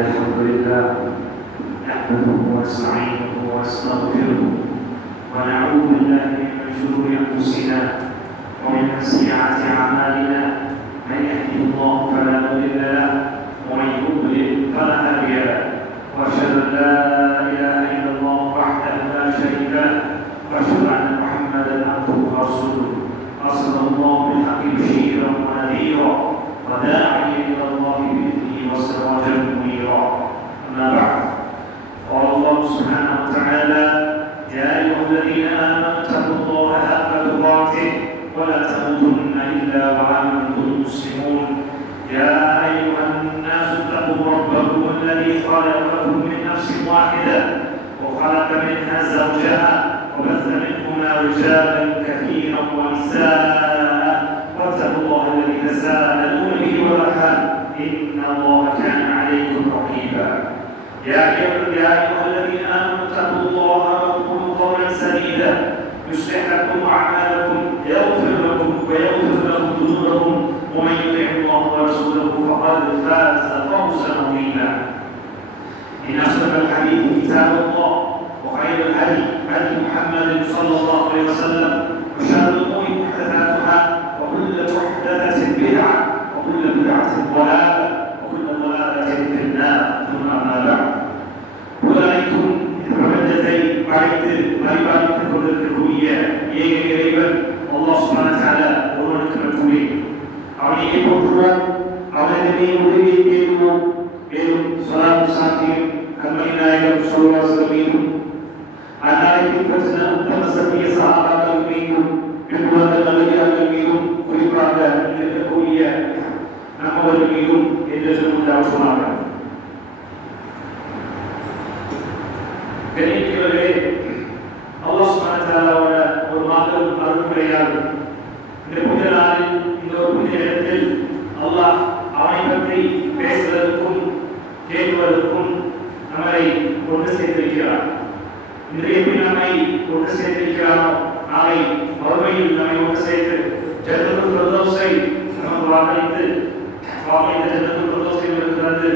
الحمد لله نحمده ونستعينه ونستغفره ونعوذ بالله من شرور أنفسنا ومن سيئات أعمالنا من يهده الله فلا مضل له ومن يضلل فلا هادي له وأشهد أن لا إله إلا الله وحده لا شريك له وأشهد أن محمدا عبده ورسوله أرسله الله بالحق بشيرا ونذيرا وداعيا إلى الله بإذنه وسراجا منيرا أما بعد قال الله سبحانه وتعالى يا أيها الذين آمنوا اتقوا الله حق تقاته ولا تموتن إلا وأنتم مسلمون يا أيها الناس اتقوا ربكم الذي خلقكم من نفس واحدة وخلق منها زوجها وبث منهما رجالا كثيرا ونساء واتقوا الله الذي تساءلون به والأرحام إن الله كان عليكم رقيبا يا أيها الذين آمنوا اتقوا الله وقولوا قولا سديدا يصلح لكم أعمالكم يغفر لكم ذنوبكم ومن يطع الله ورسوله فقد فاز فوزا عظيما إن أصدق الحديث كتاب الله وخير الهدي هدي محمد صلى الله عليه وسلم وشر الأمور محدثاتها وكل محدثة بدعة وكل بدعة ضلالة وكل ضلالة في النار ثم أما بعد உலகைக்கும் பிரபஞ்சத்தை படைத்து பரிபாலித்துக் கொண்டிருக்கக்கூடிய ஏக இறைவன் அல்லாஹ் சுப்ஹானஹு வ தஆலா ஒருவனுக்கு மட்டுமே அவனையே போற்றுவோம், அவனிடமே உதவியை தேடுவோம். மேலும் ஸலாத் சாந்தியும் கண்மணி நாயகம் ஸல்லல்லாஹு அலைஹி வஸல்லம் மீதும் அன்னாரை பின்பற்றின உத்தம சத்திய சஹாபாக்கள் மீதும் பின்புள்ள நல்லடியார்கள் மீதும் குறிப்பாக இருக்கக்கூடிய நம்மவர்கள் மீதும் என்றென்றும் உண்டாவதாக. கணிக்கிறவர்களே, அல்லாஹ் சுப்ஹானஹு வ தஆலாவோட ஒரு மாபெரும் அருள்மழையால் இந்த புனித நாளில் இந்த ஒரு புனித இடத்தில் அல்லாஹ் அவனை பற்றி பேசுவதற்கும் கேட்பதற்கும் நம்மை கொண்டு சேர்த்திருக்கிறார். இன்றைய நம்மை கொண்டு சேர்த்திருக்கிறாரோ நாளை மறுமையில் நம்மை கொண்டு சேர்த்து ஜன்னத்துல் ஃபிர்தௌஸை நமக்கு வாக்களித்து ஜன்னத்துல் ஃபிர்தௌஸை தந்து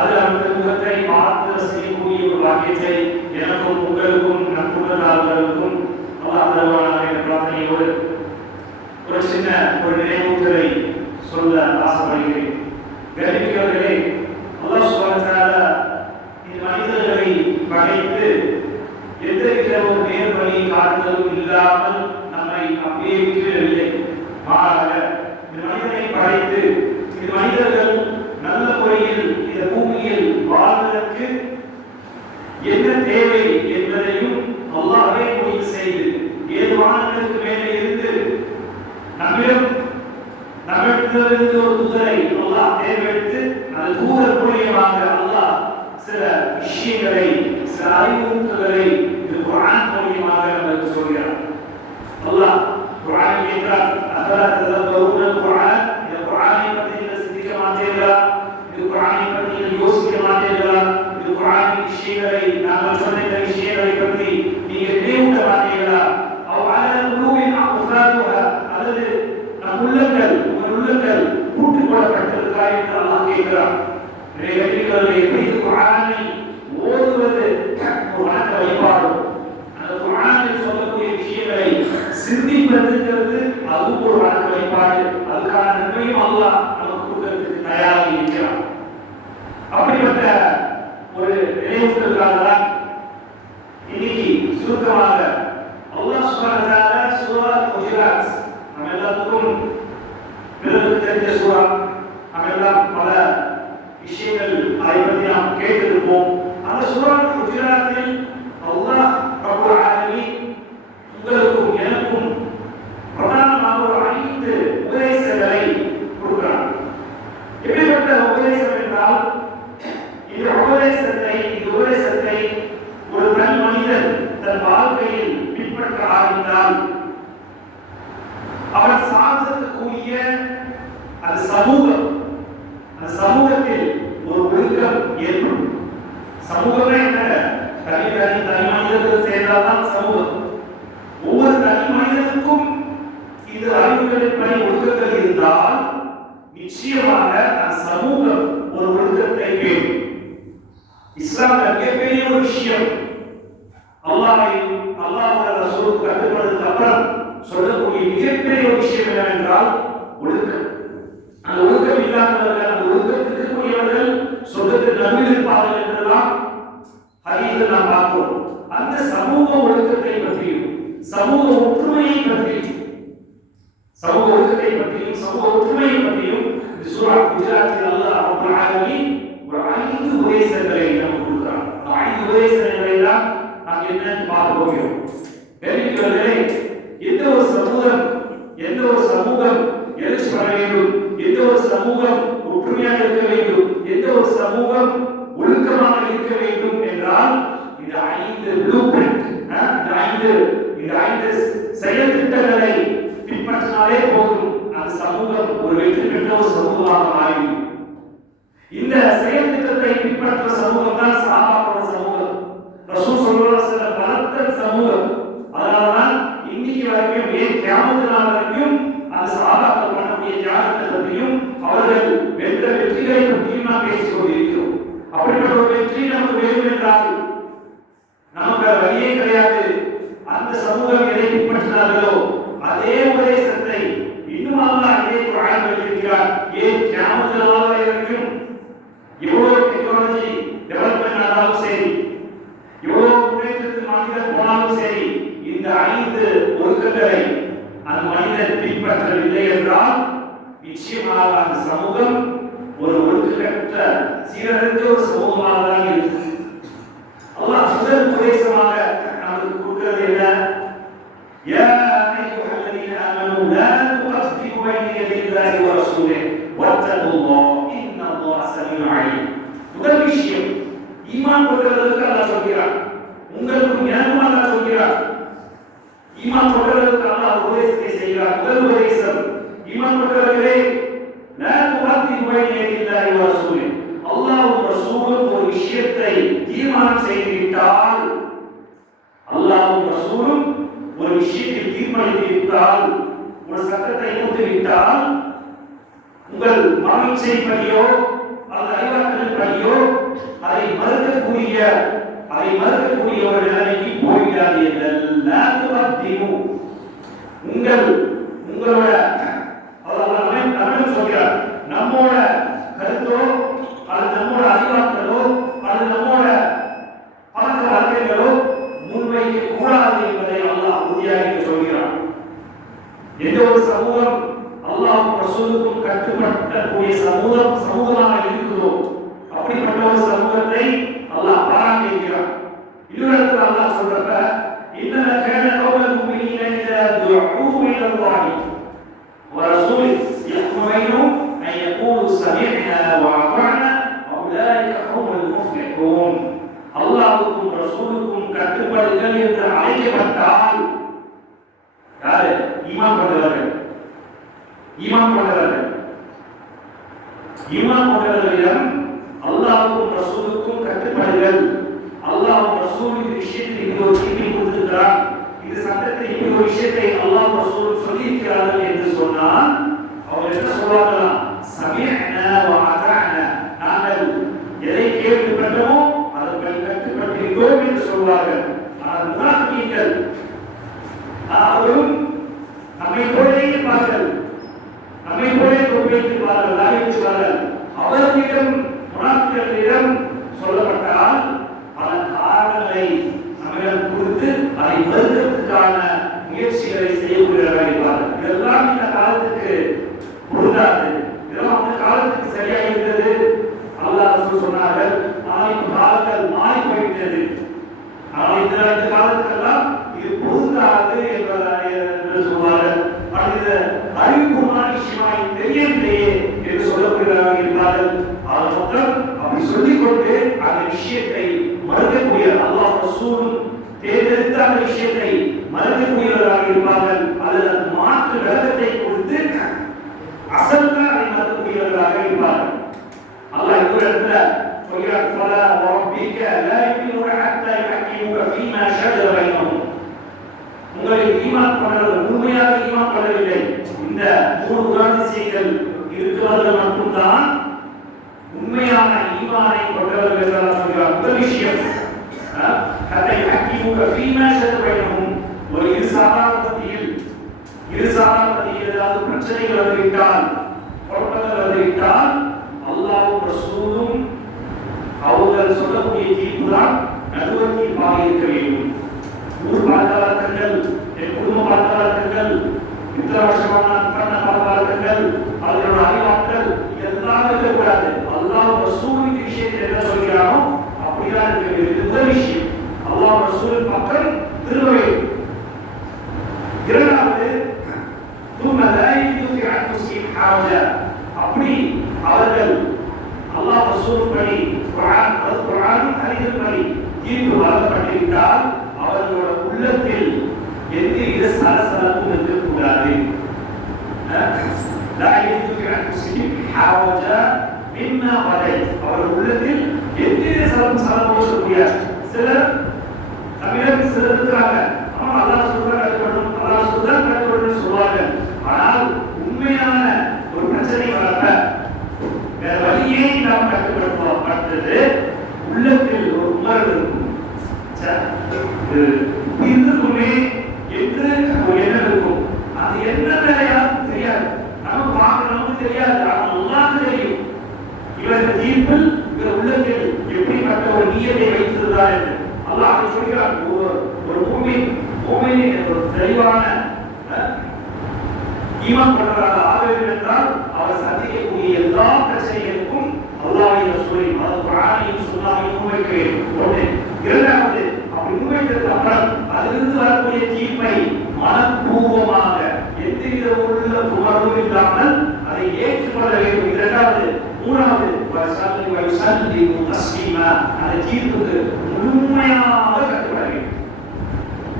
அது அந்த முகத்தை பார்த்து ரசிக்கக்கூடிய ஒரு பாக்கியத்தை எனக்கும் உங்களுக்கும் நம் குடும்பத்தார்களுக்கும் அல்லாஹ் தருவானாக என்ற பிரார்த்தனையோடு ஒரு சின்ன ஒரு நினைவூட்டலை சொல்ல ஆசைப்படுகிறேன். கணிக்கிறவர்களே, அல்லாஹ் சுப்ஹானஹு வ தஆலா இந்த மனிதர்களை படைத்து எந்தவித ஒரு நேர்வழியை காட்டுதலும் இல்லாமல் நம்மை அப்படியே விட்டுவிடவில்லை. மாறாக இந்த மனிதனை படைத்து இந்த மனிதர்கள் நல்ல முறையில் இந்த பூமியில் வாழ்வதற்கு என்ன தேவை என்பதையும் அல்லாஹ்வே முடிவு செய்து ஏழு வானங்களுக்கு மேலே இருந்து நம்மிடத்திலிருந்து ஒரு தூதரை அல்லாஹ் தேர்ந்தெடுத்து அந்த தூதர் மூலியமாக அல்லாஹ் சில விஷயங்களை சில அறிவுறுத்தல்களை இந்த குர்ஆன் மூலியமாக நமக்கு சொல்கிறார். அல்லாஹ் குர்ஆன் கேட்கிறார், அஃபலா ததப்பரூன குர்ஆன், இந்த குர்ஆனை பற்றி நீங்கள் சிந்திக்க மாட்டீர்களா? இந்த குர்ஆனை பற்றி நீங்கள் யோசிக்க மாட்டீர்களா? இந்த குர்ஆனின் விஷயங்களை நாங்கள் சொன்ன இந்த விஷயங்களை பற்றி நீங்கள் நினைவூட்ட மாட்டீர்களா? அவ் அலா குலூபின் அக்ஃபாலுஹா, அல்லது நம் உள்ளங்கள் உங்கள் உள்ளங்கள் பூட்டிக் கொள்ளப்பட்டிருக்கிறா என்று அல்லாஹ் கேட்கிறார். நிறைவேற்றுகிறது எப்படி குர்ஆனை ஓதுவது ஒரு வணக்க வழிபாடு. அந்த குர்ஆனில் சொல்லக்கூடிய விஷயங்களை சிந்திப்பதுங்கிறது அதுவும் ஒரு வணக்க வழிபாடு. அதுக்கான நன்மையும் அல்லாஹ் நமக்கு கொடுக்கிறதுக்கு தயாராக இருக்கிறார். அப்படிப்பட்ட ஒரு நினைவுகளுக்காக தான் இன்னைக்கு சுருக்கமாக அல்லாஹ் சுப்ஹானஹு வ தஆலா சூரா ஹுஜராத், நம்ம எல்லாத்துக்கும் பிறகு தெரிஞ்ச சூரா, நம்ம எல்லாம் பல விஷயங்கள் அதை பற்றி நாம் கேட்டிருப்போம். அந்த சூரா ஹுஜராத்தில் அல்லாஹ் ரப்புல் ஆலமீன் உங்களுக்கும் எனக்கும் பிரதானமாக ஒரு 5 உபதேசங்களை கொடுக்கிறார். எப்படிப்பட்ட உபதேசம் என்றால், இந்த உபதேசத்தை ஒரு தனி மனிதன் தன் வாழ்க்கையில் பின்பற்ற ஆரம்பித்தால் அவன் சார்ந்திருக்கக்கூடிய அந்த சமூகத்தில் ஒரு ஒழுக்கம் ஏற்படும். சமூகமே என்ன? தனி மனிதர்கள் சேர்ந்தால்தான் சமூகம். ஒவ்வொரு தனி மனிதனுக்கும் இந்த அறிவுகளின் படி ஒழுக்கங்கள் இருந்தால் நிச்சயமாக அந்த சமூகம் ஒரு ஒழுக்கத்தை பேணும். இஸ்லாம்ல மிகப்பெரிய ஒரு விஷயம். அல்லாஹ்வோட ரசூலுக்கு கட்டுப்படுறதுக்கு அப்புறம் சொல்லக்கூடிய மிகப்பெரிய ஒரு விஷயம் என்னவென்றால் ஒழுக்கம். அந்த ஒழுக்கம் இல்லாதவர்கள், அந்த ஒழுக்கத்துக்கு கூடியவர்கள் சொர்க்கத்தில் நடுவில் இருப்பார்கள் என்றெல்லாம் ஹதீஸில் நாம் பார்க்கிறோம். அந்த சமூக ஒழுக்கத்தை பற்றியும் சமூக ஒற்றுமையை பற்றியும் சமூக ஒழுக்கத்தை பற்றியும் சமூக ஒற்றுமையை பற்றியும் சூரா குஜராத்தில் அல்லாஹ் ரப்பல் ஆலமீன் ஒரு 5 உபதேசங்களை நமக்கு கொடுக்கிறார். அந்த 5 உபதேசங்களை தான் நாம் என்னன்னு பார்க்க போகிறோம். பெரியவர்களே, எந்த ஒரு சமூகம் எழுச்சி பெற வேண்டும், எந்த ஒரு சமூகம் ஒற்றுமையாக இருக்க வேண்டும், எந்த ஒரு சமூகம் ஒழுக்கமாக இருக்க வேண்டும் என்றால் இந்த 5 ப்ளூ பிரிண்ட், இந்த 5 செயல் திட்டங்களை பின்பற்றினாலே போதும். அந்த சமூகம் ஒரு வெற்றி பெற்ற ஒரு சமூகமாக மாறிவிடும். இந்த செயல் திட்டத்தை பின்பற்ற சமூகம் தான் சஹாபாக்களோட சமூகம். ரசூல் ஸல்லல்லாஹு அலைஹி வஸல்லம் வளர்த்த சமூகம். அதனால்தான் இன்னைக்கு வரைக்கும் கியாமத் நாள் வரைக்கும் அந்த சஹாபாக்கள் பண்ணக்கூடிய தியாகத்தை பற்றியும் அவர்கள் வென்ற வெற்றிகளை பற்றியும் நாம் பேசிக் கொண்டிருக்கிறோம். அப்படிப்பட்ட ஒரு வெற்றி நமக்கு வேண்டும் என்றால் நமக்கு வழியே கிடையாது. அந்த சமூகம் எதை பின்பற்றினார்களோ அதே உபதேசத்தை இன்னும் அல்லாஹ் இதே குர்ஆன் வைத்திருக்கிறார். கியாமத் நாள் வரைக்கும் எவ்வளவு டெக்னாலஜி டெவலப்மென்ட் ஆனாலும் சரி, எவ்வளவு முன்னேற்றத்தில் மனிதர் போனாலும் சரி, இந்த 5 ஒழுக்கங்களை அந்த மனிதன் பின்பற்றவில்லை என்றால் நிச்சயமாக அந்த சமூகம் ஒரு ஒழுக்கற்ற சீரழிந்த ஒரு சமூகமாக தான் இருக்கும். அல்லாஹ் முதல் உபதேசமாக நமக்கு கொடுக்கிறது என்ன? யா அய்யுஹல்லதீன ஆமனூ லா துகஃபிரு பைன யதில்லாஹி வ ரசூலிஹி வத்தகுல்லாஹ் இன்னல்லாஹ ஸமீஉன் அலீம். முதல் விஷயம், ஈமான் கொண்டவர்களுக்கு அல்லாஹ் சொல்கிறார், உங்களுக்கும் எனக்கும் அல்லாஹ் சொல்கிறார். ஈமான் கொண்டவர்களுக்கு அல்லாஹ் உபதேசத்தை செய்கிறார். முதல் உபதேசம், ஈமான் கொண்டவர்களே, லா துகஃபிரு பைன யதில்லாஹி வ ரசூலிஹி, அல்லாஹ்வும் ரசூலும் ஒரு விஷயத்தை தீர்மானம் செய்துவிட்டால், அல்லாஹ்வும் ரசூலும் ஒரு விஷயத்தில் தீர்மானித்து விட்டால், ஒரு சட்டத்தை கொடுத்து விட்டால், உங்கள் மனச்சைப்படியோ அல்லது அறிவாற்றலின்படியோ அதை மறுக்கக்கூடிய ஒரு நிலைமைக்கு போய்விடாதீர்கள். உங்களோட சொல்கிறார், நம்மோட கருத்தோ அல்லது நம்மோட அறிவாற்றலோ அல்லது நம்மோட பழக்க வழக்கங்களோ முன்வைக்க கூடாது என்பதை அல்லாஹ் உறுதியாக சொல்கிறார். எந்த ஒரு சமூகம் அல்லாஹ்வும் ரசூலுக்கும் கட்டுப்படக்கூடிய சமூகமாக இருக்குதோ அப்படிப்பட்ட ஒரு சமூகத்தை அல்லாஹ் பாராட்டுகிறார். இன்னொரு இடத்துல அல்லாஹ் சொல்றப்ப, இன்னன கான கௌலல் முஃமினீன இதா துஉ இலல்லாஹி வ ரசூலிஹி யஹ்குமு பைனஹும் அன் யகூலு ஸமீஅனா வ அதாஅனா வ உலாயிக ஹுமுல் முஃப்லிஹூன். அல்லாஹ்வுக்கும் ரசூலுக்கும் கட்டுப்படுங்கள் என்று அழைக்கப்பட்டால் யாரு? ஈமான் கொண்டவர்கள். ஈமான் அல்லாஹ்வுக்கும் ரசூலுக்கும் கட்டுப்படுங்கள். அல்லாஹ்வும் ரசூல் இந்த விஷயத்தில் இப்படி ஒரு தீர்ப்பை கொடுத்திருக்கிறார், இந்த சட்டத்தை இப்படி ஒரு விஷயத்தை அல்லாஹ் ரசூல் சொல்லி இருக்கிறார்கள் என்று சொன்னால் அவர் என்ன சொல்வார்களா? சமீஅனா வ அதாஅனா, நாங்கள் எதை கேள்விப்பட்டோமோ அதன்படி கட்டுப்பட்டிருக்கிறோம் என்று சொல்வார்கள். ஆனால் முனாஃபிகீன்கள் அவரும் நம்மை போலவே இருப்பார்கள், நம்மை போலே வைத்திருப்பார்கள், லாயிச்சிருப்பார்கள். அவர்களிடம் முனாஃபிகளிடம் சொல்லப்பட்டால் அதன் காரணங்களை நம்மிடம் கொடுத்து அதை மறுக்கிறதுக்கான முயற்சிகளை செய்யக்கூடியவர்கள் இருப்பார்கள். இதெல்லாம் இந்த காலத்துக்கு பொருந்தாது, இதெல்லாம் அந்த காலத்துக்கு சரியாக இருந்தது. அல்லாஹ் ரசூல் சொன்னார்கள், ஆனால் காலங்கள் மாறி போய்விட்டது, ஆனால் இந்த காலத்துக்கெல்லாம் இது பொருந்தாது என்று சொல்வார்கள். அது அறிவுபூர்வமான விஷயமாய் தெரியவில்லையே என்று சொல்லப்படுகிறார்கள் இருந்தார்கள். அது மொத்தம் அப்படி சொல்லிக்கொண்டு அந்த விஷயத்தை மறுக்கக்கூடிய அல்லாஹ் ரசூலும் தேர்ந்தெடுத்த அந்த விஷயத்தை மறுக்கக்கூடியவர்களாக இருப்பார்கள். அல்லது மாற்று விளக்கத்தை கொடுத்து அசல்தான் அதை மறுக்கக்கூடியவர்களாக இருப்பார்கள். அல்லாஹ் இந்த இடத்துல சொல்கிறார், ஃபலா ரப்பிக லா யுமினூன ஹத்தா யுஹக்கிமுக ஃபீமா ஷஜர பைனஹும். உங்களில் ஈமான் கொண்டவர்கள் முழுமையாக ஈமான் கொள்ளவில்லை, இந்த 3 குணாதிசயங்கள் இருக்கிறவர்கள் மட்டும்தான் உண்மையான ஈமானை கொண்டவர்கள் என்றால் சொல்கிறார். முதல் விஷயம் அதை ஹக்கீமுக ஃபீமா ஷதபைனஹும், ஒரு இருசாரார் மத்தியில் ஏதாவது பிரச்சனைகள் வந்துவிட்டால், குழப்பங்கள் வந்துவிட்டால், அல்லாஹ்வும் ரசூலும் அவர்கள் சொல்லக்கூடிய தீர்ப்பு தான் நடுவ தீர்ப்பாக இருக்க வேண்டும். ஊர் பாதுகாத்தங்கள், என் குடும்ப பாதுகாத்தங்கள், இத்தனை வருஷமான பண்ண பாதுகாத்தங்கள், அவர்களோட அறிவாற்றல் இதெல்லாம் இருக்கக்கூடாது. அல்லாஹ் ரசூலின் விஷயத்தில் என்ன சொல்கிறானோ அப்படிதான் இருக்க வேண்டும். இது முதல் விஷயம். அல்லாஹ் ரசூலின் பக்கம் திரும்ப வேண்டும். இரண்டாவது, அப்படி அவர்கள் அல்லாஹ் ரசூல் படி குர்ஆன் ஹதீஸ் படி தீர்ப்பு வழங்கப்பட்டிருந்தால் அவர்களோட உள்ளத்தில் எந்த சலசலப்பும் இருக்கக்கூடாது. அவர் உள்ளத்தில் எந்த சலசலப்பும் இருக்கக்கூடாது. சிலர் தமிழக சிலர் இருக்கிறாங்க, ஆனால் அல்லாஹ் சொல்றத கட்டுப்படணும், அல்லாஹ் சொல்றத கட்டுப்படணும்னு சொல்வார்கள். ஆனால் உண்மையான ஒரு பிரச்சனை வரப்ப வேற வழியே நாம் கட்டுப்படுத்தப்பட்டது உள்ளத்தில் ஒரு உணர்வு இருக்கும். இருக்குமே என்று ஒரு எண்ணம் இருக்கும். அது என்ன யாருக்கும் தெரியாது, நம்ம பார்க்கறவங்க தெரியாது, ஆனால் அல்லாஹ்வுக்கு தெரியும். இவரது தீர்ப்பில் இவர் உள்ளத்தில் எப்படிப்பட்ட ஒரு நியத்தை வைத்திருந்தார் என்று அல்லாஹ் சொல்கிறார். ஒரு மூமின் ஒரு தெளிவான ஈமான் கொண்டவராக ஆக வேண்டும் என்றால் அவர் சந்திக்கக்கூடிய எல்லா பிரச்சனைகளுக்கும் அல்லாஹ்வின் ரசூலின் குர்ஆனையும் சுன்னாவையும் முன்வைக்க வேண்டும். இரண்டாவது, அப்படி முன்வைத்ததுக்கு அப்புறம் அதிலிருந்து வரக்கூடிய தீர்ப்பை மனப்பூர்வமாக எந்தவித உள்ள உணர்வும் இல்லாமல் அதை ஏற்றுக்கொள்ள வேண்டும். இரண்டாவது. மூணாவது, அந்த தீர்ப்புக்கு முழுமையாக கட்டுப்பட வேண்டும்.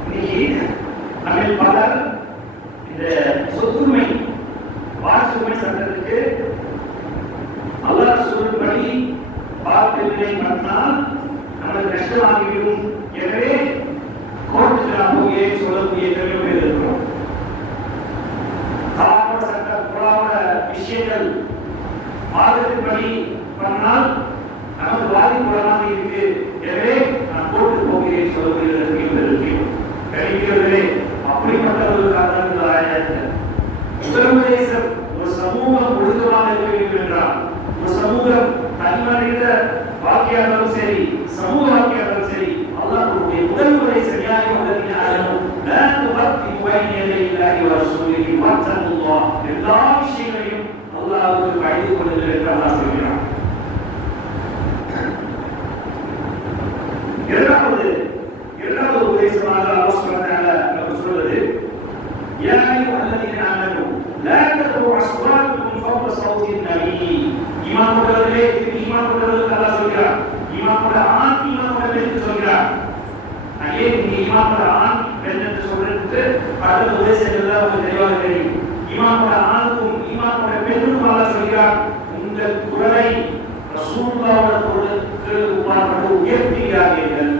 இன்னைக்கு நம்ம பலர் இந்த சொத்துரிமை வாரிசுரிமை சட்டத்துக்கு அல்லாஹ் சொல்லும்படி பார்க்கவில்லை பண்ணால் நமக்கு நஷ்டமாகிவிடும். எனவே கோர்ட்டுக்கு நாம் போய் சொல்லக்கூடிய எத்தனையோ பேர் இருக்கிறோம். காலாவட சட்ட புறாவட விஷயங்கள் வாதத்தின்படி பண்ணால் நமக்கு பாதிப்புள்ளமாக இருக்கு. எனவே நான் கோர்ட்டுக்கு போகிறேன் சொல்லக்கூடிய கணிக்கிறவர்களே, அப்படிப்பட்டவர்களுக்காக உத்தரப்பிரதேசம் ஒரு சமூகம் ஒழுக்கமாக இருக்க வேண்டும் என்றால், ஒரு சமூகம் தனிமனித வாக்கியாலும் சரி, சமூக வாக்கியாலும் சரி, அல்லாஹ்வுடைய முதல் முறை சரியாக உள்ளதினாலும் எல்லா விஷயங்களையும் அல்லாஹ்வுக்கு பயந்து கொள்ளுங்கள் என்று அல்லாஹ் சொல்கிறார். இரண்டாவது உபதேசமாக அல்லாஹ் சுப்ஹானஹு சொல்வது, யா அய்யுஹல்லதீன ஆமனூ லா தர்ஃபஉ அஸ்வாத்தக்கும் ஃபௌக ஸௌத்தின் நபி. ஈமான் கொண்டவர்களே, ஈமான் கொண்டவர்களுக்கு அல்லாஹ் சொல்கிறார். ஈமான் கொண்ட ஆண், ஈமான் கொண்ட பெண்ணுக்கு சொல்கிறார். ஏன் இங்கே ஈமான் கொண்ட ஆண் பெண் என்று சொல்றதுக்கு அடுத்த உபதேசங்கள் உங்களுக்கு தெளிவாக தெரியும். ஈமான் கொண்ட ஆணுக்கும் ஈமான் கொண்ட பெண்ணுக்கும் அல்லாஹ் சொல்கிறார், உங்கள் குரலை ரசூலுல்லாஹ்வுடைய குரலுக்கு ஒப்பாக உயர்த்துகிறார்கள்.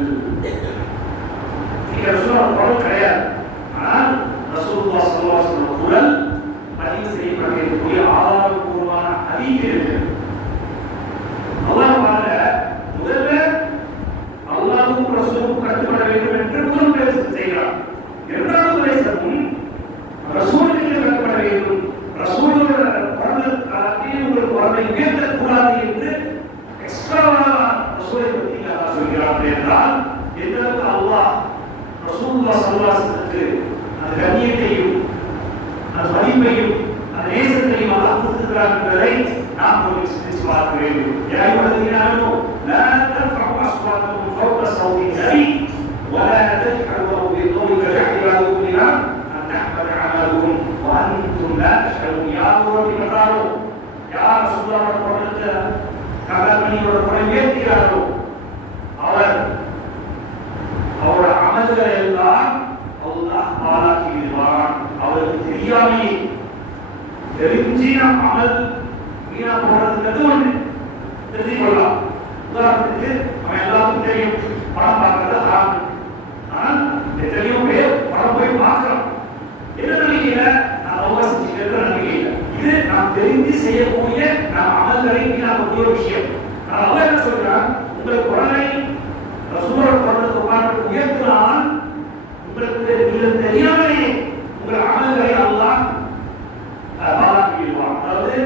ரசூலுல்லாஹ் குரல் கிடையாது, ஆனால் ரசூலுல்லாஹ் ஸல்லல்லாஹு அலைஹி வஸல்லம் குரல் பதிவு செய்யப்பட்டிருக்கக்கூடிய ஆதாரபூர்வமான ஹதீஸ் இருக்கு. அல்லாஹ் முதல்ல அல்லாஹ்வுக்கும் ரசூலுக்கும் கட்டுப்பட வேண்டும் என்று முதல் உபதேசம் செய்கிறார். இரண்டாவது உபதேசமும் ரசூலுக்கு கட்டுப்பட வேண்டும், ரசூலோட குரலுக்கு உங்கள் குரலை உயர்த்தக்கூடாது என்று எக்ஸ்ட்ராவாக ரசூலை பற்றி அல்லாஹ் சொல்கிறார். என்றால் எந்த அளவுக்கு அல்லாஹ் ரசூலுல்லாஹ் ஸல்லல்லாஹு அலைஹி வஸல்லம் அந்த கண்ணியத்தையும் அந்த மதிப்பையும் அந்த நேசத்தையும் அல்லாஹ் கொடுத்திருக்கிறார் என்பதை நாம் கொஞ்சம் சிந்தித்து பார்க்க வேண்டும். யா அய்யுஹல்லதீன ஆமனூ லா தர்ஃபஉ அஸ்வாத்தக்கும் ஃபௌக ஸௌத்தின் நபி வலா தஜ்அலூ பிகௌலிக ஜஹரி பஅதுக்கும் இலா அன் தஹ்பத அமலுக்கும் வ அன்தும் லா தஷ்அரூன். யாரோடு கண்டாரோ, யார் ரசூலுல்லாஹ் குரலுக்கு கலாமணியோட குரலை உயர்த்துகிறாரோ அவரோட அமல்களை எல்லாம் அல்லாஹ் பாராட்டி விடுவான். அவருக்கு தெரியாமே தெரிஞ்சு அமல் வீணா போறதுக்கு ஒன்று தெரிஞ்சு கொள்ளலாம். உதாரணத்துக்கு அவன் எல்லாருக்கும் தெரியும் படம் பார்க்கறது ஆரம்பி, ஆனால் எத்தனையோ பேர் படம் போய் பார்க்கிறோம். என்ன நம்பிக்கையில நான் அவகாசம் நம்பிக்கையில இது நாம் தெரிந்து செய்யக்கூடிய நாம் அமல்களை வீணாக்கக்கூடிய ஒரு விஷயம். அல்லாஹ் என்ன சொல்றான், உங்கள் குரலை ரசூலுல்லாஹி ஸல்லல்லாஹு அலைஹி வஸல்லம் உயர்த்தினால் உங்களுக்கு நீங்கள் தெரியாமலே உங்கள் அமல்களை அல்லாஹ் பாராட்டிடுவான். அதாவது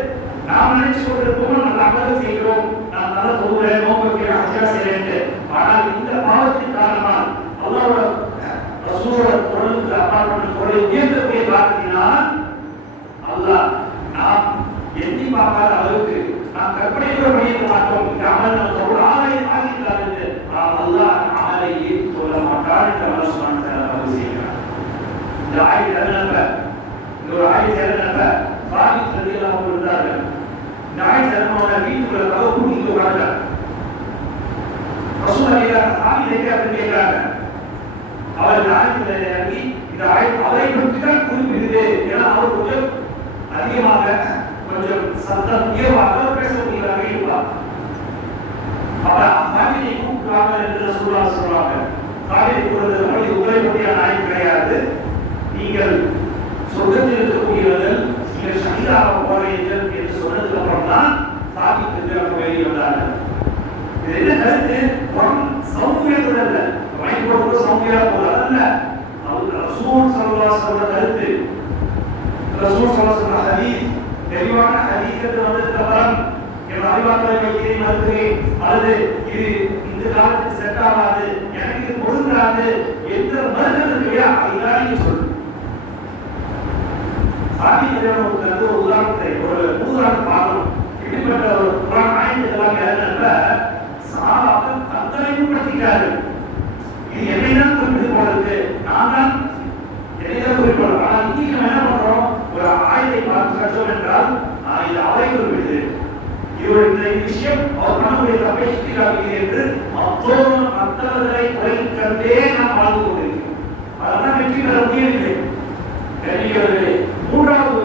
நாம் நினைச்சு கொண்டிருப்போம் நல்ல அமல் செய்கிறோம், நாம் நல்ல தொழுகிறேன், நோன்பு வைக்கிறேன், ஹஜ் செய்கிறேன். ஆனால் இந்த பாவத்தின் காரணமாக அல்லாஹ்வோட ரசூலுல்லாஹி குரலுக்கு அப்பாற்பட்ட குரலை உயர்த்தக்கூடிய காரணத்தினால் அல்லாஹ் நாம் எண்ணி பார்க்காத அளவுக்கு நாம் கற்பனை கூட பண்ணியிருக்க மாட்டோம். இந்த அமல் நமக்கு ஒரு ஆலை ஆகிட்டார் என்று அல்லாஹ் அமலை ஏற்று சொல்ல மாட்டார் என்று அல்லாஹ் சுப்ஹானஹு வ தஆலா பதிவு செய்கிறார். இந்த ஆயத்தை எழுதினப்ப இந்த ஒரு ஆயத்தை எழுதினப்ப சாலிஹ் ரலியல்லாஹு அன்ஹு இருந்தார்கள். இந்த ஆயத்தை எழுதினவங்க வீட்டுக்குள்ள கதவு பூட்டிட்டு உட்கார்ந்தாங்க. ரசூலுல்லாஹி சாலிஹ் எங்க அப்படின்னு கேட்கிறாங்க. அவர் இந்த ஆயத்தை இறங்கி இந்த ஆயத்தை அவரை பற்றி தான் குறிப்பிடுது. ஏன்னா அவர் கொஞ்சம் அதிகமாக கொஞ்சம் சத்தம் உயர்வாக பேசக்கூடியவராக இருப்பார். அப்ப சாலிஹை கூப்பிடுறாங்க என்று ரசூலுல்லாஹ் சொல்றாங்க. சாலிஹை கூப்பிடுறது உங்களை பற்றிய நாயம் கிடையாது, நீங்கள் சொர்க்கத்தில் இருக்கக்கூடியவர்கள், நீங்கள் ஷஹீதாக போறீர்கள் என்று சொன்னதுக்கு அப்புறம் தான் சாலிஹ் திரும்ப வெளியே வந்தார்கள். இது என்ன கருத்து? சௌமியத்தில் அல்ல, மைக்கோடு சௌமியா போல அல்ல, ரசூல் ஸல்லல்லாஹு அலைஹி வஸல்லம் கருத்து. ரசூல் ஸல்லல்லாஹு அலைஹி வஸல்லம் ஹதீஸ் தெளிவான ஹதீஸ் என்று வந்ததுக்கு அப்புறம் என் அறிவாற்றலை வைக்கிறேன் மறுக்கிறேன், அல்லது இது இந்த காலத்துக்கு செட் ஆகாது, எனக்கு இது பொருந்தாது என்ற மறுக்கிறது இல்லையா, அதுதான் நீங்க சொல்லு. சாதிக்கிறவங்களுக்கு ஒரு உதாரணத்தை ஒரு உதாரணம் பார்க்கணும். இப்படிப்பட்ட ஒரு குர்ஆன் ஆயத்துக்கெல்லாம் எழுதுனப்ப சஹாபாக்கள் தங்களையும் படுத்திக்கிறார்கள். இது என்னைதான் குறிப்பிட்டு போறது, நான் தான் என்னைதான் குறிப்பிடுறோம். ஆனால் இன்னைக்கு நம்ம என்ன பண்றோம், ஒரு ஆயத்தை பார்த்து கற்றோம் என்றால் இது அவரை குறிப்பிடுது, இவர் இந்த விஷயம் அவர் பண்ணக்கூடிய தப்பை சுட்டி காட்டுகிறது என்று மற்றவர்களை குறைக்கண்டே நாம் வாழ்ந்து கொண்டிருக்கிறோம். அதெல்லாம் வெற்றி பெற முடியவில்லை. மூன்றாவது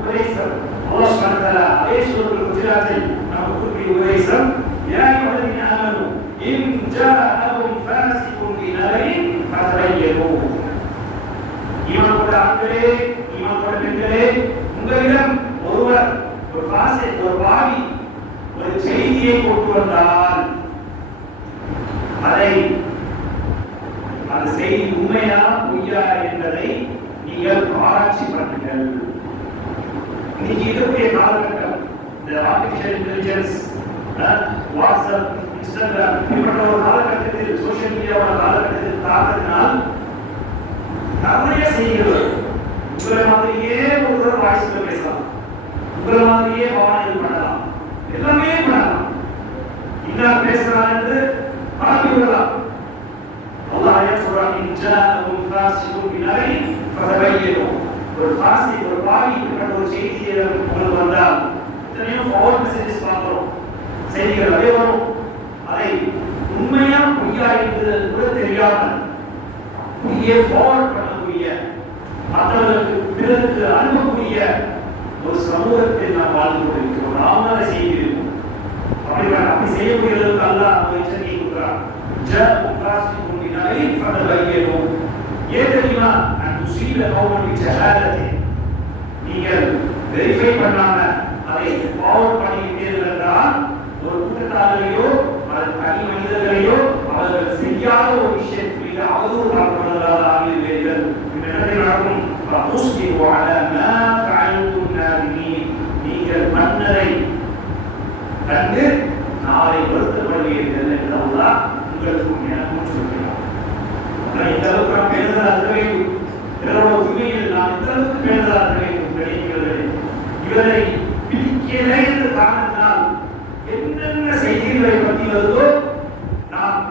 உபதேசம் அல்லாஹ் சுப்ஹானஹு வ தஆலா அதே சூரத்துல் குஜராத்தில் நமக்கு கூறிய உபதேசம், யா அய்யுஹல்லதீன ஆமனூ இன் ஜாஅகும் ஃபாஸிகுன் பினபைன் ஃபதபையனூ. ஈமான் கொண்ட ஆண்களே, ஈமான் கொண்ட பெண்களே, உங்களிடம் ஒருவர் ஒரு ஃபாஸிக் ஒரு பாவி ஒரு செய்தியை கொண்டு வந்தால் அந்த செய்தி உண்மையா பொய்யா என்பதை நீங்கள் ஆராய்ச்சி பண்ணுங்கள். இன்னைக்கு இருக்கக்கூடிய காலகட்டம், இந்த ஆர்டிபிஷியல் இன்டெலிஜென்ஸ், வாட்ஸ்அப், இன்ஸ்டாகிராம் இப்படிப்பட்ட ஒரு காலகட்டத்தில், சோசியல் மீடியாவோட காலகட்டத்தில் தாக்கத்தினால் நிறைய செய்திகள் உங்களை மாதிரியே ஒருத்தர் வாய்ஸ்ல பேசலாம், உங்களை மாதிரியே பவானிகள் பண்ணலாம், எல்லாமே பண்ணலாம். இன்னார் பேசுறான் என்று பரப்பி விடலாம். அல்லாஹ் என்ன சொல்றான், இன்ஜாஅகும் ஃபாஸிகுன் பினபைன் ஃபதபையனூ. ஒரு ஃபாஸிக் ஒரு பாவி இப்படிப்பட்ட ஒரு செய்தியை உங்களுக்கு வந்தால், இத்தனையோ ஃபார்வர்ட் மெசேஜஸ் பார்க்கிறோம், செய்திகள் அதே வரும், அதை உண்மையா பொய்யா என்று கூட தெரியாமல் பொய்யை ஃபார்வர்ட் பண்ணக்கூடிய, மற்றவர்களுக்கு பிறருக்கு அனுப்பக்கூடிய ஒரு சமூகத்தில் நாம் வாழ்ந்து கொண்டிருக்கிறோம். நாம் அதை செய்திருக்கோம். அப்படி செய்யக்கூடியவர்களுக்கு அல்லாஹ் ஒரு எச்சரிக்கை கொடுக்கிறான். ஜாஅகும் ஃபாஸிகுன் பினபைன் ஃபதபையனூ. ஏன் தெரியுமா, நான் துஸீப கௌமன் பிஜஹாலத்தி, நீங்கள் வெரிஃபை பண்ணாம அதை ஃபார்வர்ட் பண்ணிவிட்டீர்கள் என்றால் ஒரு கூட்டத்தாரையோ அல்லது தனி மனிதர்களையோ அவர்கள் செய்யாத ஒரு விஷயத்தின் மீது அவதூறு காட்டுவதாக ஆகிவிடுவீர்கள். என்னத்தை நடக்கும், ஃபமுஸ்பிஹு அலா மா ஃபஅல்தும் நாதிமீன். நீங்கள் மன்னரை கண்டு நாளை வருத்தப்படுவீர்கள் என்று அல்லாஹ் உங்களுக்கு எனக்கும் சொல்கிறார். இந்த அளவுக்கு நாம் பேணுதலாக இருக்க வேண்டும். பிறரோட உண்மையில் நாம் இந்த அளவுக்கு பேணுதலாக இருக்க வேண்டும். கிடைக்கிறது இவரை பிடிக்கல என்ற காரணத்தினால் என்னென்ன செய்திகளை பற்றி வருதோ நாம்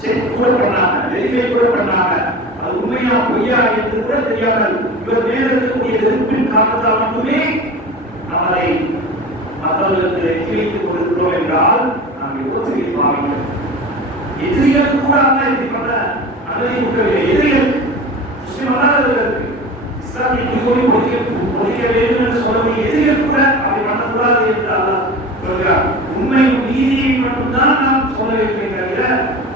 செக் கூட பண்ணாம, வெரிஃபை கூட பண்ணாம, அது உண்மையா பொய்யா என்று கூட தெரியாமல் இவர் மேல இருக்கக்கூடிய வெறுப்பின் காரணத்தால் மட்டுமே நாம் அதை மற்றவர்களுக்கு எட்டி வைத்துக் கொண்டிருக்கிறோம் என்றால் நாம் எவ்வளவு பாவிக்கிறோம். எதிரிகளுக்கு கூட அல்ல இப்படிப்பட்ட அனுமதி கொடுக்கவில்லை. எதிரிகளுக்கு, முஸ்லிம் அல்லாதவர்களுக்கு, இஸ்லாமிய குறிக்கோளை ஒழிக்க வேண்டும் என்று சொல்லக்கூடிய எதிரிகள் கூட அப்படி பண்ணக்கூடாது என்று அல்லாஹ் சொல்கிறார். உண்மையும் நீதியை மட்டும்தான் நாம் சொல்ல வேண்டும் தவிர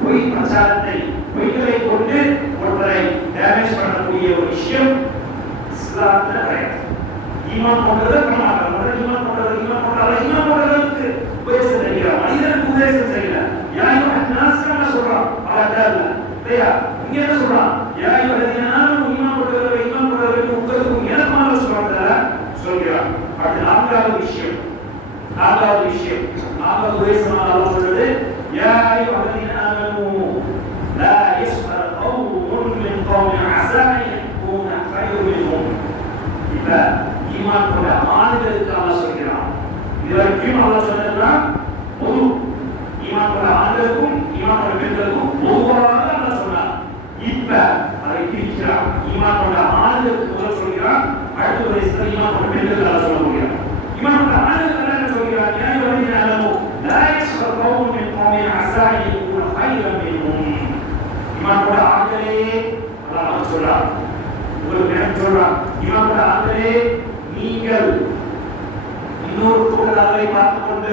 பொய் பிரச்சாரத்தை, பொய்களை கொண்டு ஒருவரை டேமேஜ் பண்ணக்கூடிய ஒரு விஷயம் இஸ்லாத்துல கிடையாது. ஈமான் கொண்டதை பண்ண மாட்டாங்க. ஈமான் கொண்டவர்களுக்கு பேச தெரிகிறார். டிரான்ஸ்லேஷன் செய்யல. யா அய்யுஹன் நாஸ் சொல்றான் அல்லாஹ் இல்லையா? இங்க என்ன சொல்றான்? யா அய்யுஹல்லதீன ஆமனு ஈமான் கொண்டவர்களே உங்களுக்கும் எனக்குமான சொல்கிறான். அது நான்காவது விஷயம். நான்காவது உபதேசமாக அல்லாஹ் சொல்றது யா அய்யுஹல்லதீன ஆமனு லா யஸ்ஹர் கௌமுன் மின் கௌமின் அஸா அன் யகூன கைரும் மின்ஹும். இப்ப ஈமான் கொண்ட ஆண்களுக்கு அல்லாஹ் சொல்கிறான். இதுவரைக்கும் அல்லாஹ் சொன்னதுன்னா பொது ஈமான் கொண்ட ஆண்களுக்கும் ஈமான் கொண்ட பெண்களுக்கும் பொதுவாக அல்லாஹ் சொன்னான். இப்ப அதை பிரிக்கிறான். ஈமான் கொண்ட ஆண்களுக்கு முதல் சொல்கிறான், அடுத்த வயசுல ஈமான் கொண்ட பெண்களுக்கு அல்லாஹ் சொல்ல போகிறான். ஈமான் கொண்ட ஆண்களுக்கு என்ன சொல்கிறான்? யா அய்யுஹல்லதீன ஆமனு லா யஸ்ஹர் கௌமுன் மின் கௌமின் அஸா அன் யகூன கைரம் மின்ஹும். ஈமான் கொண்ட ஆண்களே அல்லாஹ் சொல்றான், உங்களுக்கு என்ன சொல்றான்? ஈமான் கொண்ட ஆண்களே நீங்கள் இன்னொரு தோழரை பார்த்துக் கொண்டு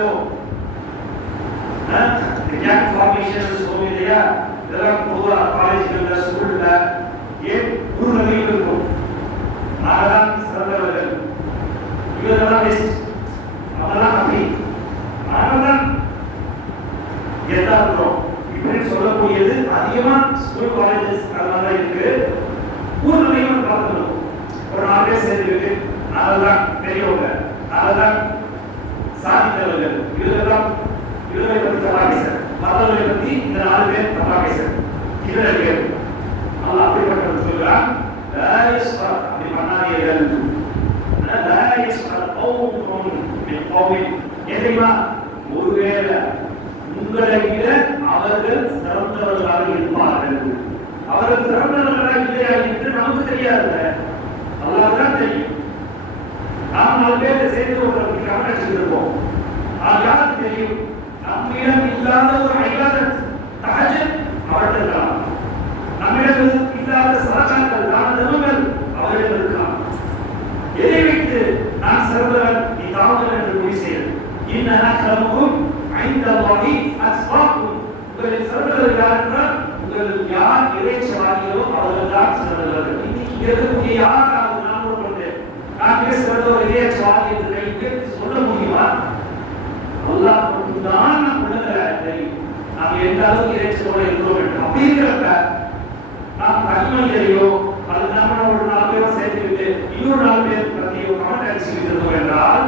கேங் ஃபார்மேஷன் சொல்லுவோம் இல்லையா? இதெல்லாம் பொதுவாக காலேஜ்கள்ல ஸ்கூல்ல ஏன் ஒரு நிலையில் இருக்கும். நாங்கதான் சிறந்தவர்கள், இவர்களெல்லாம் பெஸ்ட், அவங்கெல்லாம் அப்படி, நாங்கள்தான் எதா இருக்கிறோம் இப்படின்னு சொல்லக்கூடியது அதிகமா ஸ்கூல் காலேஜஸ் அதனால இருக்கு. ஊர் நிலையில் பார்த்துக்கணும். ஒரு 4 பேர் சேர்ந்துருக்கு, நாங்கள்தான் பெரியவங்க, நாங்கள்தான் சாதித்தவர்கள், இவர்களை பற்றி தப்பா பேச, மற்றவர்களை பற்றி இந்த 4 பேர் தப்பா பேச, இவரை பேர் அல்லாஹ் அப்படிப்பட்டவர் சொல்கிறான். லா யஸ்ஹர் அப்படி பண்ணாதீர்கள். லா யஸ்ஹர் கௌமுன் மின் கௌமின். தெரியுமா? ஒருவேளை உங்களை விட அவர்கள் சிறந்தவர்களாக இருப்பார்கள். அவர்கள் சிறந்தவர்களாக இல்லையா என்று நமக்கு தெரியாது, அல்லாஹ் தான் தெரியும். நாம் 4 பேர் சேர்ந்து ஒரு கவனம் இருப்போம். அது யாருக்கு தெரியும்? நம்மிடம் இல்லாத ஒரு ஐபாதத் தஹஜ்ஜுத் அவர்கள் இருக்கலாம். நம்மிடம் இல்லாத சதகாக்கள் தான தர்மங்கள் அவர்கள் இருக்கலாம். எதை வைத்து நான் சிறந்தவன் நீ தாழ்ந்தவன் என்று முடிவு செய்வது? இன்ன அக்ரமக்கும் இன்தல்லாஹி அத்காக்கும். உங்களில் சிறந்தவர்கள் யார் என்றால் உங்கள் யார் இறைச்சவாதிகளோ அவர்கள் தான் சிறந்தவர்கள். இன்னைக்கு இருக்கக்கூடிய யாராவது நான் கொண்டு நான் பேசுவது ஒரு இறைச்சவாதி என்று கைக்கு சொல்ல முடியுமா? அல்லாஹ் மட்டும்தான் நம் உணர்கிறார்கள் நாம் எந்த அளவுக்கு இறைச்சலோடு இருக்கிறோம் என்று. அப்படி இருக்கிறப்ப நாம் கல்வியோ அது நம்ம ஒரு 4 பேரும் சேர்த்துக்கிட்டு இன்னொரு 4 பேர் பற்றியோ கமெண்ட் அடிச்சுக்கிட்டு இருந்தோம் என்றால்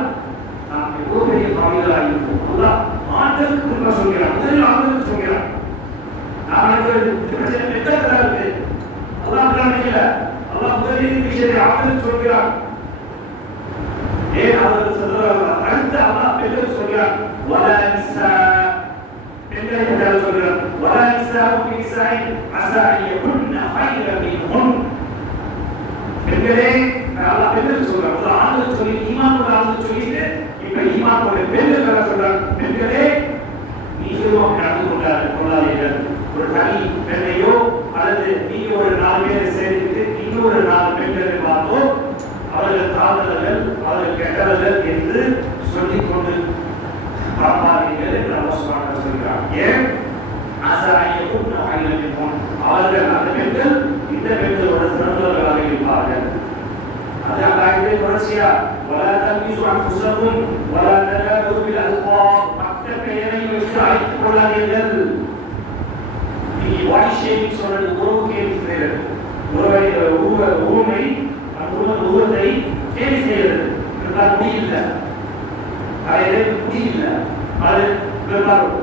நாம் எவ்வளவு பெரிய பாவிகளாக இருப்போம். அல்லாஹ் ஆண்களுக்கு திரும்ப சொல்கிறான், முதலில் ஆண்களுக்கு சொல்கிறான். நாம் பிரச்சனை வெட்டத்தா இருக்கு. அல்லாஹ் நினைக்கல, அல்லாஹ் முதலில் விஷயத்தை ஆண்களுக்கு சொல்கிறான். ஏன் அவர்கள் சொல்றாங்க? அடுத்து அல்லாஹ் பெண்களுக்கு சொல்கிறான், வலா நிஸா, பெண்களுக்கு சொல்கிறான், வலா நிஸா பிஸாய் அஸா அன் யகுன்ன கைரம் மின்ஹும். பெண்களே அல்லாஹ் பெண்களுக்கு சொல்றான். முதல்ல ஆண்களுக்கு சொல்லி ஈமானோட ஆண்களுக்கு சொல்லிட்டு இப்ப ஈமானோட பெண்களுக்கு சொல்றான், பெண்களே நீங்களும் நடந்து கொள்ளாதீர்கள். ஒரு தனி பெண்ணையோ அல்லது நீங்க ஒரு 4 பேரை சேர்த்து இன்னொரு 4 பெண்களை பார்த்தோ அவர்கள் தாழ்ந்தவர்கள், அவர்கள் கெட்டவர்கள் என்று சொல்லிக் கொண்டு பார்ப்பார்கள் என்று அல்லாஹ் சுப்ஹானஹு வ தஆலா சொல்கிறார். ஏன்? அஸா அன் யகுன்ன கைரம் மின்ஹும். அவர்கள் அந்த பெண்கள் இந்த பெண்களோட சிறந்தவர்களாக இருப்பார்கள். அது அல்லாஹ்வுடைய தொடர்ச்சியா வலா தல்மிஸு அன்ஃபுஸக்கும் வலா தனாபு பில் அல்காப். மற்ற பெயரை வைத்து அழைத்துக் கொள்ளாதீர்கள். நீ வாய் ஷேமிங் சொல்றது உறவு கேள்வி செய்கிறது. உருவத்தை கேள்வி செய்கிறது. முடியல, அது முடியல, அது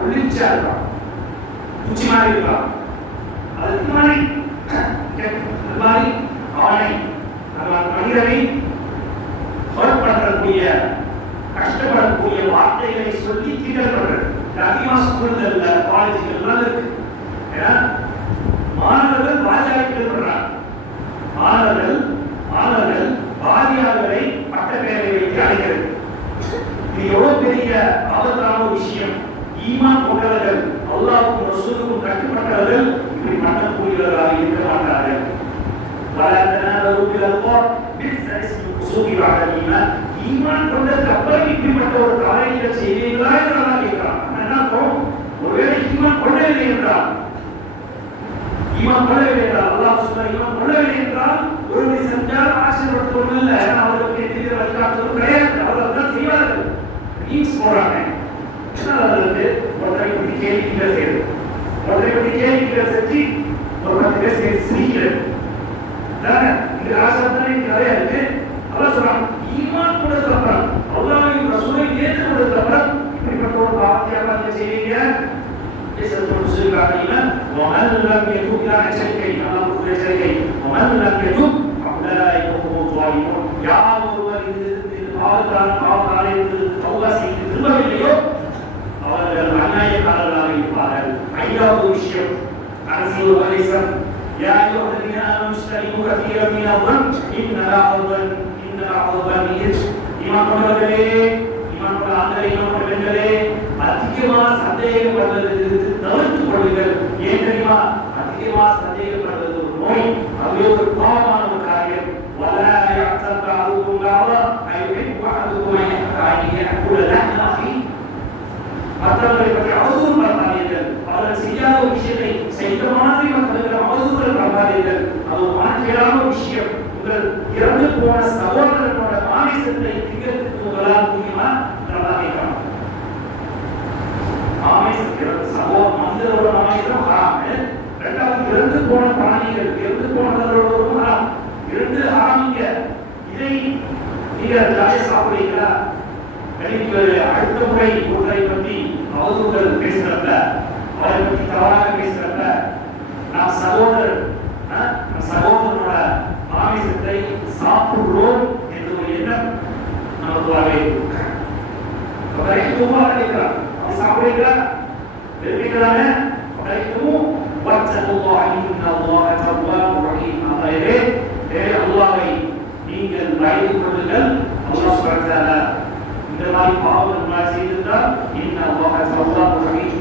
ஒளிச்சா இருக்கலாம், பூச்சி மாதிரி இருக்கலாம், அதுக்கு மாதிரி அவனை மனிதனை படுத்தக்கூடிய கஷ்டப்படக்கூடிய வார்த்தைகளை சொல்லி கிண்டல் பண்றது அதிகமா ஸ்கூல்ல காலேஜ்கள் இருக்கு. ஏன்னா மாணவர்கள் வாரியாக கிண்டல் பண்றாங்க. மாணவர்கள் வாரியாளர்களை பட்ட பெயரை வைத்து அழைக்கிறது. இது எவ்வளவு பெரிய ஆபத்தான ஒரு விஷயம். ஈமான் கொண்டவர்கள், அல்லாஹ்வுக்கும் ரசூலுக்கும் கட்டுப்பட்டவர்கள் இப்படி பண்ணக்கூடியவர்களாக இருக்க மாட்டார்கள். ஈமான் கொண்ட கப்பல் இப்படிப்பட்ட ஒரு காலையில் செய்வீங்களா என்று அல்லாஹ் கேட்கிறான். என்ன அர்த்தம்? ஒருவேளை ஈமான் கொள்ளவில்லை என்றால், ஈமான் கொள்ளவில்லை என்றால், அல்லாஹ் சொல்றான் ஈமான் கொள்ளவில்லை என்றால் ஒருவரை செஞ்சால் ஆசைப்படுத்துவது இல்லை. அவர்களுக்கு எதிர வழிகாட்டுவது கிடையாது. அவர்கள் தான் செய்வார்கள். மீன்ஸ் போறாங்க. அவர்களுக்கு ஒருத்தரை பற்றி கேள்விகள் செய்யுது, ஒருத்தரை பற்றி கேள்விகள் செஞ்சு ஒரு 10 பேர் சேர்த்து சிரிக்கிறது. இந்த ஆசாரத்தானே நிறைய இருக்கு. அல்லாஹ் சொல்றான், ஈமான் கொண்டதுக்கு அப்புறம் அல்லாஹ்வையும் ரசூலையும் ஏற்றுக்கொண்டதுக்கு அப்புறம் இப்படிப்பட்ட ஒரு பாவத்தையாக நீங்க செய்வீங்க. பேசுறது சொல்லிருக்காங்க, ومن لم يتوب الى اجلكي الله اجلكي ومن لم يتوب فاولئك هم الظالمون. யார் ஒருவர் இது பாவத்தாலே தௌபா செய்து திரும்பவில்லையோ அவர்கள் அநியாயக்காரர்களாக இருப்பார்கள். ஐந்தாவது விஷயம், கடைசி ஒரு உபதேசம், يا أيها الذين آمنوا اجتنبوا كثيرا من الظن إن بعض الظن إثم. ஈமான் கொண்டவர்களே, ஈமான் கொண்ட ஆண்களே, ஈமான் கொண்ட பெண்களே, அதிகமாக சந்தேகப்படுவதிலிருந்து தவிர்த்துக் கொள்ளுங்கள். ஏன் தெரியுமா? அதிகமாக சந்தேகப்படுவது ஒரு நோய், அது ஒரு பாவமான ஒரு காரியம். ولا يعتب بعضكم بعضا أيحب أحدكم أن يأكل لحم أخيه. மற்றவர்களை பற்றி அவதூறு பரப்பாதீர்கள். அவர்கள் செய்யாத ஒரு விஷயத்தை செய்த மாதிரி மற்றவர்கள் அவதூறு பரப்பாதீர்கள். அது ஒரு மாற்றேறான விஷயம். உங்கள் இறந்து போன சகோதரனோட மாமிசத்தை திங்கிறதுக்கு உங்களால் முடியுமா? நல்லா கேட்கணும். மனிதரோட மாமிசம் ஹராமு. இரண்டாவது, இறந்து போன பிராணிகள், இறந்து போனவர்களோட ஹராம். இரண்டு ஹராமிங்க. இதை நீங்க ஜாலியா சாப்பிடுறீங்களா? அடுத்த முறை ஒன்றை பற்றி அவதூறுகள் பேசுறப்ப, அவரை பற்றி தவறாக பேசுறப்ப, நாம் சகோதரனோட மாமிசத்தை சாப்பிடுறோம் என்ற ஒரு எண்ணம் நமக்கு வரவே சாப்பிடுறீங்களா? விரும்புகிறாங்க அல்லாஹ்வை நீங்கள் பயந்து கொள்ளுங்கள். அல்லாஹ் சுப்ஹானஹு வ தஆலா இந்த மாதிரி பாவங்கள் செய்திருந்தால் இன்னல்லாஹ தவ்வாபுர் ரஹீம்,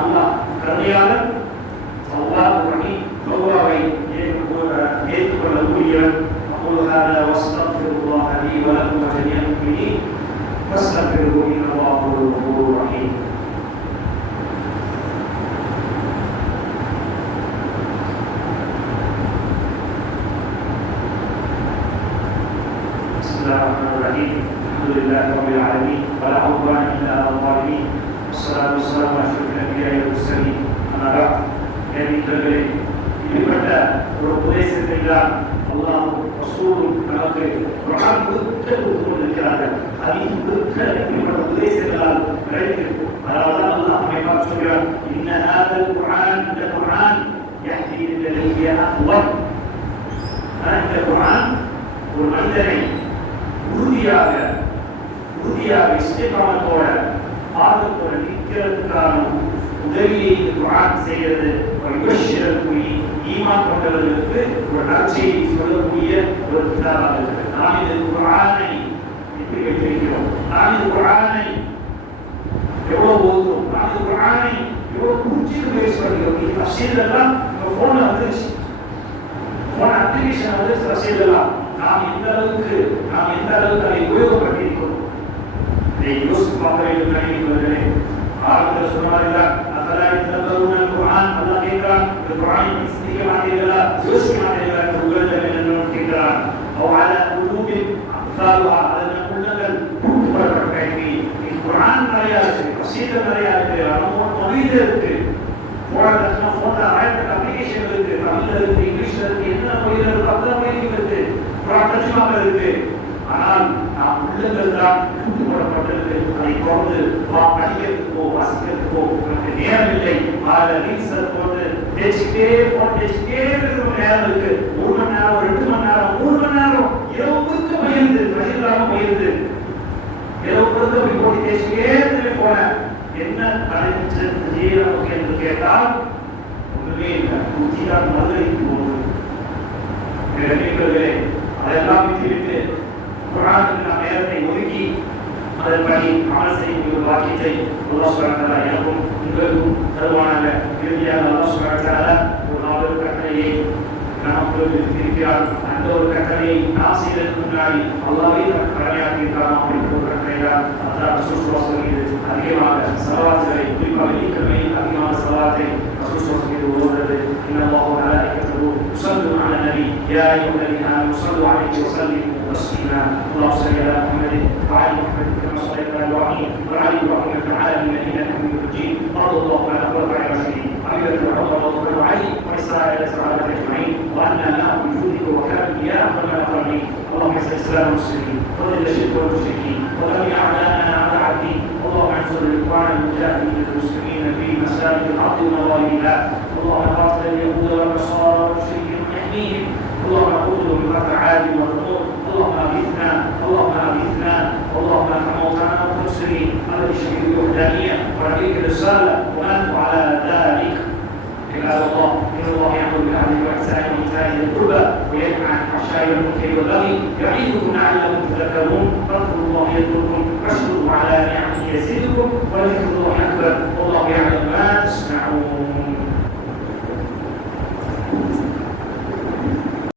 அல்லாஹ் கருணையாளர், தவ்வாபுர் ரஹீம், தௌபாவை ஏற்றுக்கொள்ளக்கூடியவர். أقول هذا واستغفر الله لي ولكم ولجميع المؤمنين فاستغفروه إنه هو الغفور الرحيم. بسم الله الرحمن الرحيم. الحمد لله رب العالمين ولا عدوان إلا على الظالمين والصلاة والسلام على أشرف الأنبياء والمرسلين. أما بعد. இப்படிப்பட்ட ஒரு உபதேசத்தை தான் அல்லாஹ் ரசூலும் நமக்கு குர்ஆன் முழுக்க கொடுத்து கொண்டிருக்கிறார்கள். ஹதீஸ் முழுக்க இப்படிப்பட்ட உபதேசங்களால் நிறைந்திருக்கும். அதனால்தான் அல்லாஹ் நம்மை பார்த்து சொல்கிறார், இன்ன ஹாதல் குர்ஆன், இந்த குர்ஆன் யஹ்தி லில்லதி ஹிய அக்வம். இந்த குர்ஆன் ஒரு மனிதனை உறுதியாக இஸ்திகாமத்தோட ஆர்வத்தோட நிற்கிறதுக்கான உதவியை இந்த குர்ஆன் செய்கிறது. ஈமான் கொண்டவர்களுக்கு ஒரு நற்செய்தி சொல்லக்கூடிய ஒரு கிதாபாக இருக்கிறது. நாம் இந்த குர்ஆனை எப்படி வைத்திருக்கிறோம்? நாம் இந்த குர்ஆனை எவ்வளவு ஓதுகிறோம்? நாம் இந்த குர்ஆனை எவ்வளவு புரிஞ்சுக்க முயற்சி பண்ணுகிறோம்? இந்த தஃசீரெல்லாம் நம்ம போன்ல வந்துருச்சு, போன் அப்ளிகேஷன் வந்து தஃசீரெல்லாம் நாம் எந்த அளவுக்கு அதை உபயோகப்படுத்தியிருக்கிறோம் இதை யோசித்து பார்க்க வேண்டும். நினைக்கிறீர்களே, ஆரம்பத்தில் சொன்ன மாதிரி தான் அஃபலா யததபருன குர்ஆன், அல்லாஹ் கேட்கிறான், இந்த குர்ஆனை சிந்திக்க மாட்டீர்களா, யோசிக்க மாட்டீர்களா என்று உள்ளங்கள் என்று கேட்கிறான். அவ் அலா குலூபின் அக்ஸாலுஹா, அதன் உள்ளங்கள் பூட்டப்பட்டிருக்கிறது. இந்த குர்ஆன் நிறைய இருக்கு, தஃசீர் நிறைய இருக்கு, நம்ம மொழியில இருக்கு, போன்ல ஆயிரத்து அப்ளிகேஷன் இருக்கு, தமிழ்ல இருக்கு, இங்கிலீஷ்ல இருக்கு, என்ன மொழியில இருக்கு, அத்தனை மொழிகள் இருக்கு, குர்ஆன் தர்ஜுமால இருக்கு. ஆனால் நாம் உள்ளங்கள் தான் போடப்பட்டிருக்கு. அதை தொடர்ந்து படிக்கிறதுக்கோ வாசிக்கிறதுக்கோ நமக்கு நேரம் இல்லை. ரீல்ஸை போட்டு பேசிக்கிட்டே இருக்கிற நேரம் இருக்கு. 1 மணி நேரம், 2 மணி நேரம், 3 மணி நேரம் இரவு முழுக்க போயிருது, மனிதர்களாக போயிருது. இரவு முழுக்க போய் போட்டி பேசிக்கிட்டே போன என்ன நடந்துச்சு நமக்கு என்று கேட்டால் ஒன்றுமே இல்லை. புத்திதான் மதுரைக்கு போகுது. அதெல்லாம் விட்டுவிட்டு குர்ஆனுக்கு நாம் நேரத்தை ஒதுக்கி அதன்படி அமல் செய்யக்கூடிய வாக்கியத்தை அல்லாஹ் சுப்ஹானஹு வ தஆலா எனக்கும் உங்களுக்கும் தருவானாக. இறுதியாக அல்லாஹ் சுப்ஹானஹு வ தஆலா ஒரு நாலு கட்டளையை நமக்கு இருக்கிறார். அந்த ஒரு கட்டளையை நாம் செய்வதற்கு முன்னாடி அல்லாஹ்வே நமக்கு கடமையாக்கியிருக்கிறார். அப்படின்ற ஒரு கட்டளை தான் அல்லாஹ் ரசூல் சொல்கிறது. அதிகமாக ஸலவாத்துகளை, குறிப்பாக வெள்ளிக்கிழமையில் அதிகமான ஸலவாத்தை ரசூல் சொல்கிறது ஓதுறது. இன்னல்லாஹு வ மலாயிகத்துஹு யுஸல்லூன அலன் நபி யா அய்யுஹல்லதீன ஆமனூ ஸல்லூ அலைஹி வஸல்லிமு تسليما. اللهم صل على محمد وعلى محمد كما صليت على ابراهيم وعلى ابراهيم في العالمين انك حميد مجيد. وارض اللهم عن خلفاء الراشدين ابي بكر وعمر وعثمان وعلي واسرائيل الصحابه اجمعين وعنا معهم بجودك وكرمك يا اكرم الاكرمين. اللهم اعز الاسلام والمسلمين وذل الشرك والمشركين ودمر اعداءنا اعداء الدين. اللهم انصر الاخوان المجاهدين المسلمين في مساجد الارض ومغاربها. اللهم قاتل اليهود والنصارى والمشركين واحميهم. اللهم اعوذ بك عاد والنور. اللهم اغثنا اللهم اغثنا اللهم ارحم موتانا والمسلمين الذي شهدوا بالوحدانيه ونبيك الرساله وانتم على ذلك. عباد الله ان الله يامر بالعدل والاحسان وايتاء ذي القربى وينهى عن الفحشاء والمنكر والبغي يعظكم لعلكم تذكرون. فاذكروا الله يذكركم واشكروا على نعمه يزدكم ولذكر الله